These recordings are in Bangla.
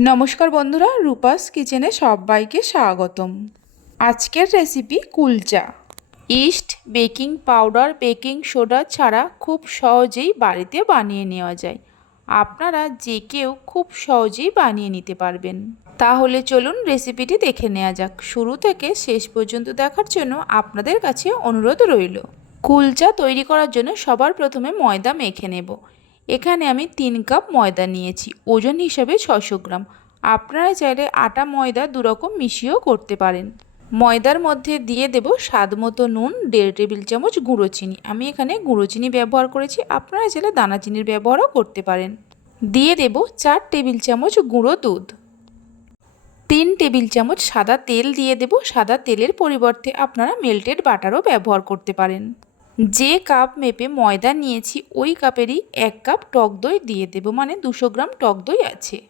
নমস্কার বন্ধুরা, রূপাস কিচেনে সবাইকে স্বাগতম। আজকের recipe kulcha. Yeast baking powder baking soda ছাড়া খুব সহজেই বাড়িতে বানিয়ে নেওয়া যায়। আপনারা যে কেউ খুব সহজেই বানিয়ে নিতে পারবেন। তাহলে চলুন রেসিপিটি দেখে নেওয়া যাক। শুরু থেকে শেষ পর্যন্ত দেখার জন্য আপনাদের কাছে অনুরোধ রইল। কুলচা তৈরি করার জন্য সবার প্রথমে ময়দা মেখে নেব। এখানে আমি তিন কাপ ময়দা নিয়েছি, ওজন হিসাবে ছশো গ্রাম। আপনারা চাইলে আটা, ময়দা দুরকম মিশিয়েও করতে পারেন। ময়দার মধ্যে দিয়ে দেব স্বাদ মতো নুন, দেড় টেবিল চামচ গুঁড়ো চিনি। আমি এখানে গুঁড়ো চিনি ব্যবহার করেছি, আপনারা চাইলে দানা চিনির ব্যবহারও করতে পারেন। দিয়ে দেব চার টেবিল চামচ গুঁড়ো দুধ। তিন টেবিল চামচ সাদা তেল দিয়ে দেব। সাদা তেলের পরিবর্তে আপনারা মেল্টেড বাটারও ব্যবহার করতে পারেন। যে কাপ মেপে ময়দা নিয়েছি, ওই কাপেরই এক কাপ টক দই দিয়ে দেব। মানে দুশো গ্রাম টক দই আছে।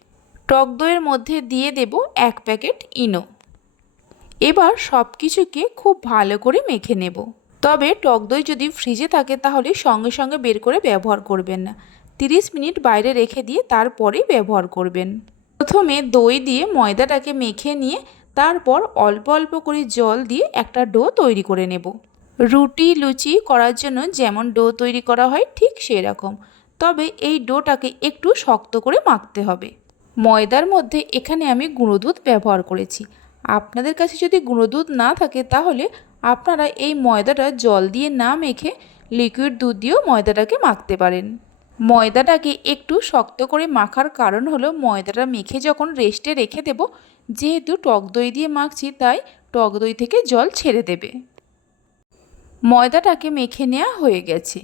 টক দইয়ের মধ্যে দিয়ে দেব এক প্যাকেট ইনো। এবার সব কিছুকে খুব ভালো করে মেখে নেব। তবে টক দই যদি ফ্রিজে থাকে, তাহলে সঙ্গে সঙ্গে বের করে ব্যবহার করবেন না। তিরিশ মিনিট বাইরে রেখে দিয়ে তারপরেই ব্যবহার করবেন। প্রথমে দই দিয়ে ময়দাটাকে মেখে নিয়ে, তারপর অল্প অল্প করে জল দিয়ে একটা ডো তৈরি করে নেব। রুটি, লুচি করার জন্য যেমন ডো তৈরি করা হয়, ঠিক সেরকম। তবে এই ডোটাকে একটু শক্ত করে মাখতে হবে। ময়দার মধ্যে এখানে আমি গুঁড়ো দুধ ব্যবহার করেছি। আপনাদের কাছে যদি গুঁড়ো দুধ না থাকে, তাহলে আপনারা এই ময়দাটা জল দিয়ে না মেখে লিকুইড দুধ দিয়েও ময়দাটাকে মাখতে পারেন। ময়দাটাকে একটু শক্ত করে মাখার কারণ হলো, ময়দাটা মেখে যখন রেস্টে রেখে দেব, যেহেতু টক দই দিয়ে মাখছি, তাই টক দই থেকে জল ছেড়ে দেবে। ময়দাটাকে মেখে নেওয়া হয়ে গেছে।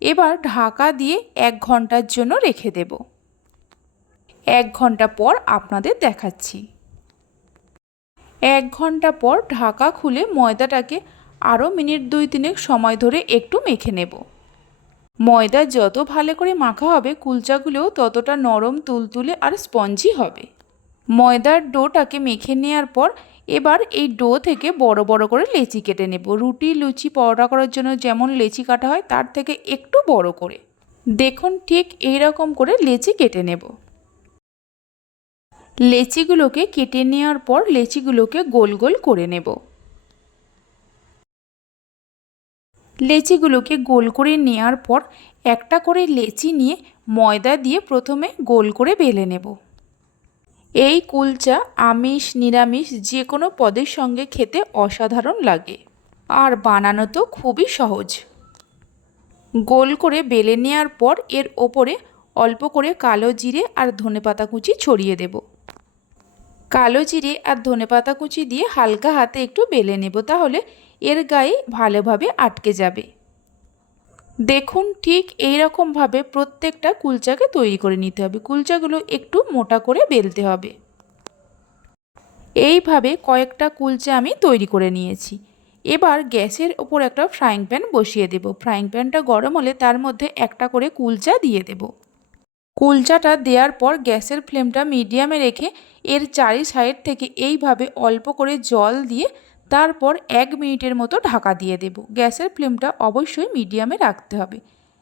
এবার ঢাকা দিয়ে এক ঘণ্টার জন্য রেখে দেব। এক ঘণ্টা পর আপনাদের দেখাচ্ছি। এক ঘণ্টা পর ঢাকা খুলে ময়দাটাকে আরও মিনিট দুই তিনেক সময় ধরে একটু মেখে নেব। ময়দা যত ভালো করে মাখা হবে, কুলচাগুলোও ততটা নরম, তুলতুলে আর স্পঞ্জি হবে। ময়দার ডোটাকে মেখে নেওয়ার পর এবার এই ডো থেকে বড় বড় করে লেচি কেটে নেব। রুটি, লুচি পরোটা করার জন্য যেমন লেচি কাটা হয়, তার থেকে একটু বড় করে। দেখুন ঠিক এই রকম করে লেচি কেটে নেব। লেচিগুলোকে কেটে নেওয়ার পর লেচিগুলোকে গোল গোল করে নেব। লেচিগুলোকে গোল করে নেওয়ার পর একটা করে লেচি নিয়ে ময়দা দিয়ে প্রথমে গোল করে বেলে নেব। এই কুলচা, আমিষ, নিরামিষ যে কোনো পদের সঙ্গে খেতে অসাধারণ লাগে। আর বানানো তো খুবই সহজ। গোল করে বেলে নেওয়ার পর এর ওপরে অল্প করে কালো জিরে আর ধনেপাতা কুচি ছড়িয়ে দেব। কালো জিরে আর ধনেপাতা কুচি দিয়ে হালকা হাতে একটু বেলে নেব, তাহলে এর গায়ে ভালোভাবে আটকে যাবে। দেখুন ঠিক এই রকমভাবে প্রত্যেকটা কুলচাকে তৈরি করে নিতে হবে। কুলচাগুলো একটু মোটা করে বেলতে হবে। এইভাবে কয়েকটা কুলচা আমি তৈরি করে নিয়েছি। এবার গ্যাসের ওপর একটা ফ্রাইং প্যান বসিয়ে দেব। ফ্রাইং প্যানটা গরম হলে তার মধ্যে একটা করে কুলচা দিয়ে দেব। কুলচাটা দেওয়ার পর গ্যাসের ফ্লেমটা মিডিয়ামে রেখে এর চারি সাইড থেকে এইভাবে অল্প করে জল দিয়ে তারপর এক মিনিটের মতো ঢাকা দিয়ে দেব। গ্যাসের ফ্লেমটা অবশ্যই মিডিয়ামে রাখতে হবে।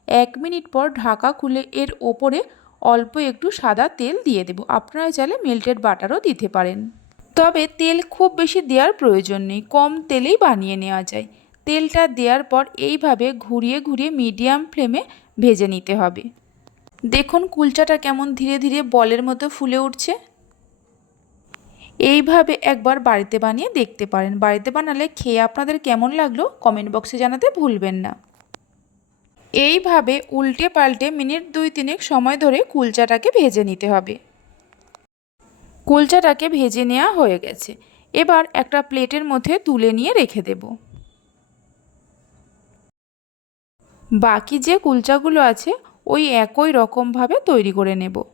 এক মিনিট পর ঢাকা খুলে এর ওপরে অল্প একটু সাদা তেল দিয়ে দেব। আপনারা চাইলে মেল্টেড বাটারও দিতে পারেন। তবে তেল খুব বেশি দেওয়ার প্রয়োজন নেই, কম তেলেই বানিয়ে নেওয়া যায়। তেলটা দেওয়ার পর এইভাবে ঘুরিয়ে ঘুরিয়ে মিডিয়াম ফ্লেমে ভেজে নিতে হবে। দেখুন, কুলচাটা কেমন ধীরে ধীরে বলের মতো ফুলে উঠছে। এইভাবে একবার বাড়িতে বানিয়ে দেখতে পারেন। বাড়িতে বানালে খেয়ে আপনাদের কেমন লাগল কমেন্ট বক্সে জানাতে ভুলবেন না। এইভাবে উল্টে পাল্টে মিনিট দুই তিনেক সময় ধরে কুলচাটাকে ভেজে নিতে হবে। কুলচাটাকে ভেজে নেওয়া হয়ে গেছে। এবার একটা প্লেটের মধ্যে তুলে নিয়ে রেখে দেব। বাকি যে কুলচাগুলো আছে, ওই একই রকমভাবে তৈরি করে নেব।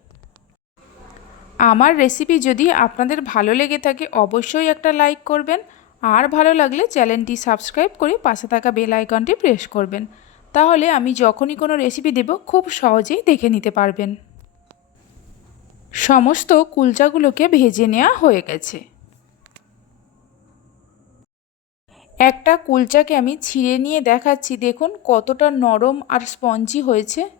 আমার রেসিপি যদি আপনাদের ভালো লেগে থাকে, অবশ্যই একটা লাইক করবেন। আর ভালো লাগলে চ্যানেলটি সাবস্ক্রাইব করে পাশে থাকা বেল আইকনটি প্রেস করবেন। তাহলে আমি যখনই কোনো রেসিপি দেব, খুব সহজেই দেখে নিতে পারবেন। সমস্ত কুলচাগুলোকে ভেজে নেওয়া হয়ে গেছে। একটা কুলচাকে আমি ছিঁড়ে নিয়ে দেখাচ্ছি। দেখুন কতটা নরম আর স্পঞ্জি হয়েছে।